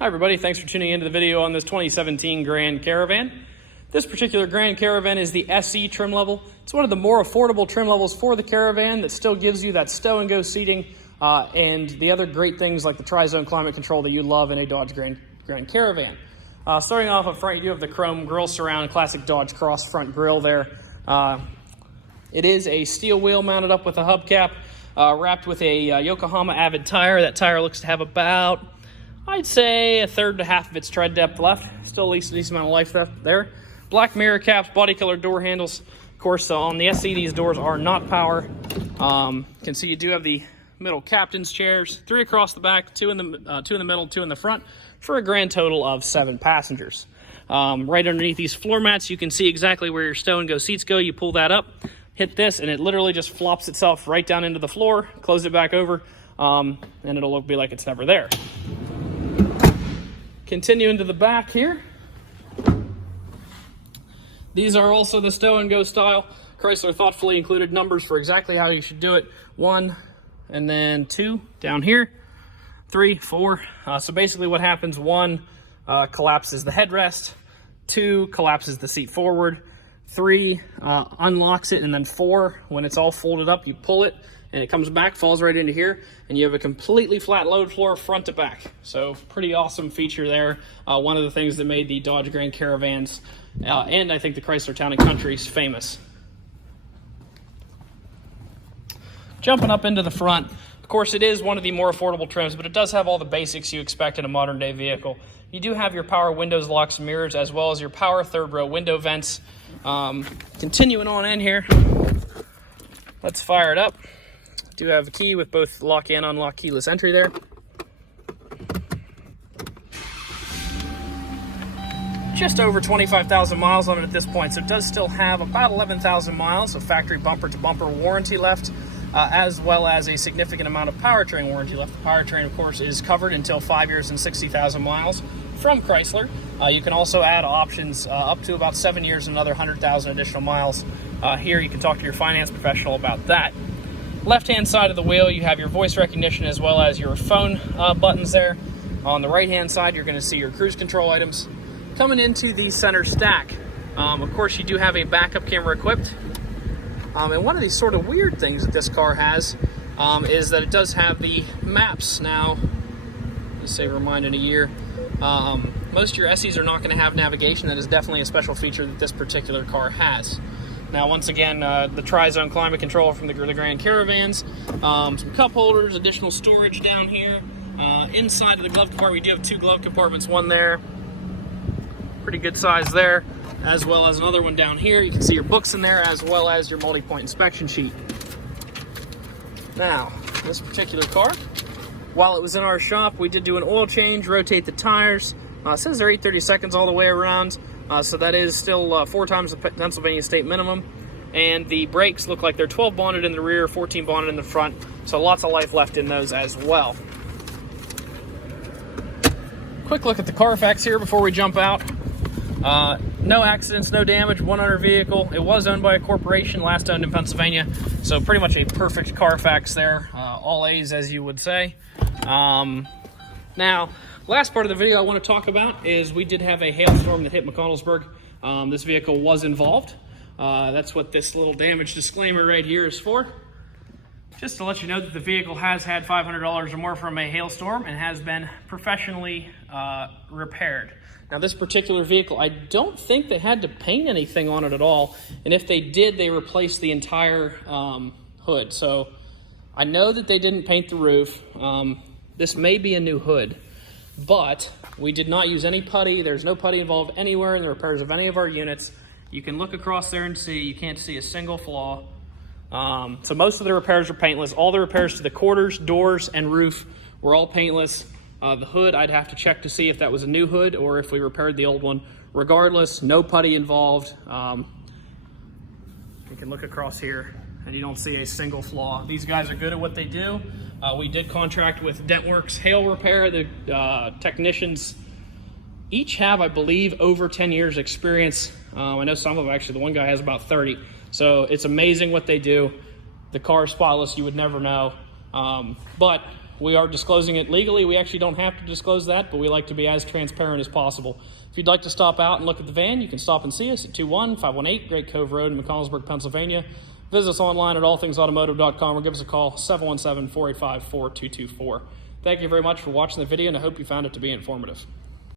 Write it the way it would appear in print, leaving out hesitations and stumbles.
Hi everybody, thanks for tuning into the video on this 2017 Grand Caravan. This particular Grand Caravan is the SE trim level. It's one of the more affordable trim levels for the Caravan that still gives you that stow and go seating and the other great things like the tri-zone climate control that you love in a Dodge Grand Caravan. Starting off up front, you do have the chrome grille surround, classic Dodge cross front grille there. It is a steel wheel mounted up with a hubcap, wrapped with a Yokohama Avid tire. That tire looks to have about, I'd say, a third to half of its tread depth left. Still at least a decent amount of life left there. Black mirror caps, body color door handles. Of course, on the SE, these doors are not power. You can see you do have the middle captain's chairs, 3 across the back, 2 in the middle, 2 in the front, for a grand total of 7 passengers. Right underneath these floor mats, you can see exactly where your stow and go seats go. You pull that up, hit this, and it literally just flops itself right down into the floor. Close it back over, and it'll be like it's never there. Continuing to the back here, these are also the stow and go style. Chrysler thoughtfully included numbers for exactly how you should do it. 1 and then 2 down here, 3, 4. So basically what happens, 1 collapses the headrest, 2 collapses the seat forward, 3 unlocks it, and then 4, when it's all folded up, you pull it and it comes back, falls right into here, and you have a completely flat load floor front to back. So pretty awesome feature there. One of the things that made the Dodge Grand Caravans and I think the Chrysler Town & Country's famous. Jumping up into the front, of course it is one of the more affordable trims, but it does have all the basics you expect in a modern day vehicle. You do have your power windows, locks, and mirrors, as well as your power third row window vents. Continuing on in here, let's fire it up. Do have a key with both lock and unlock keyless entry there. Just over 25,000 miles on it at this point, so it does still have about 11,000 miles of factory bumper to bumper warranty left, as well as a significant amount of powertrain warranty left. The powertrain, of course, is covered until 5 years and 60,000 miles from Chrysler. You can also add options up to about 7 years and another 100,000 additional miles. Here you can talk to your finance professional about that. Left-hand side of the wheel, you have your voice recognition as well as your phone buttons there. On the right-hand side, you're going to see your cruise control items. Coming into the center stack, of course, you do have a backup camera equipped. And one of these sort of weird things that this car has is that it does have the maps now. Let's say remind in a year. Most of your SEs are not going to have navigation. That is definitely a special feature that this particular car has. Now, once again, the tri-zone climate control from the Grand Caravans, some cup holders, additional storage down here. Inside of the glove compartment, we do have 2 glove compartments, one there, pretty good size there, as well as another one down here. You can see your books in there, as well as your multi-point inspection sheet. Now, this particular car, while it was in our shop, we did do an oil change, rotate the tires. It says they're 830 seconds all the way around. So that is still 4 times the Pennsylvania state minimum. And the brakes look like they're 12 bonded in the rear, 14 bonded in the front. So lots of life left in those as well. Quick look at the Carfax here before we jump out. No accidents, no damage, 1 vehicle. It was owned by a corporation, last owned in Pennsylvania. So pretty much a perfect Carfax there. All A's, as you would say. Now, last part of the video I want to talk about is we did have a hailstorm that hit McConnellsburg. This vehicle was involved. That's what this little damage disclaimer right here is for. Just to let you know that the vehicle has had $500 or more from a hailstorm and has been professionally repaired. Now, this particular vehicle, I don't think they had to paint anything on it at all. And if they did, they replaced the entire hood. So I know that they didn't paint the roof. This may be a new hood. But we did not use any putty. There's no putty involved anywhere in the repairs of any of our units. You can look across there and see, you can't see a single flaw. So most of the repairs are paintless. All the repairs to the quarters, doors, and roof were all paintless. The hood, I'd have to check to see if that was a new hood or if we repaired the old one. Regardless, no putty involved. You can look across here and you don't see a single flaw. These guys are good at what they do. We did contract with Dentworks Hail Repair. The technicians each have, I believe, over 10 years experience. I know some of them, actually, the one guy has about 30. So it's amazing what they do. The car is spotless, you would never know. But We are disclosing it legally. We actually don't have to disclose that, but we like to be as transparent as possible. If you'd like to stop out and look at the van, you can stop and see us at 21518 Great Cove Road in McConnellsburg, Pennsylvania. Visit us online at allthingsautomotive.com or give us a call, 717-485-4224. Thank you very much for watching the video, and I hope you found it to be informative.